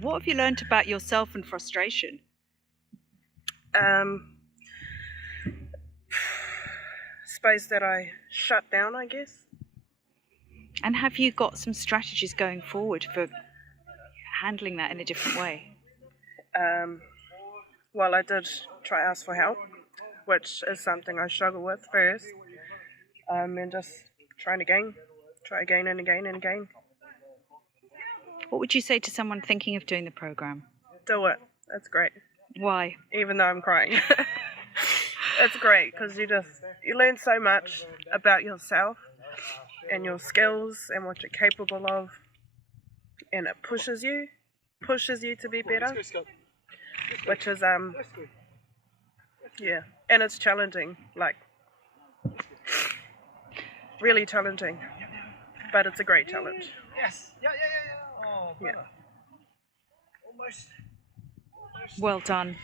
What have you learned about yourself and frustration? Um, Space that I shut down, I guess. And have you got some strategies going forward for handling that in a different way? Well, I did try ask for help, which is something I struggle with first, and just try again and again and again. What would you say to someone thinking of doing the program? Do it. It's great. Why? Even though I'm crying. It's great because you learn so much about yourself and your skills and what you're capable of, and it pushes you to be better, which is yeah, and it's challenging, like really challenging, but it's a great challenge. Yes. Yeah. Oh, Yeah. almost. Well done.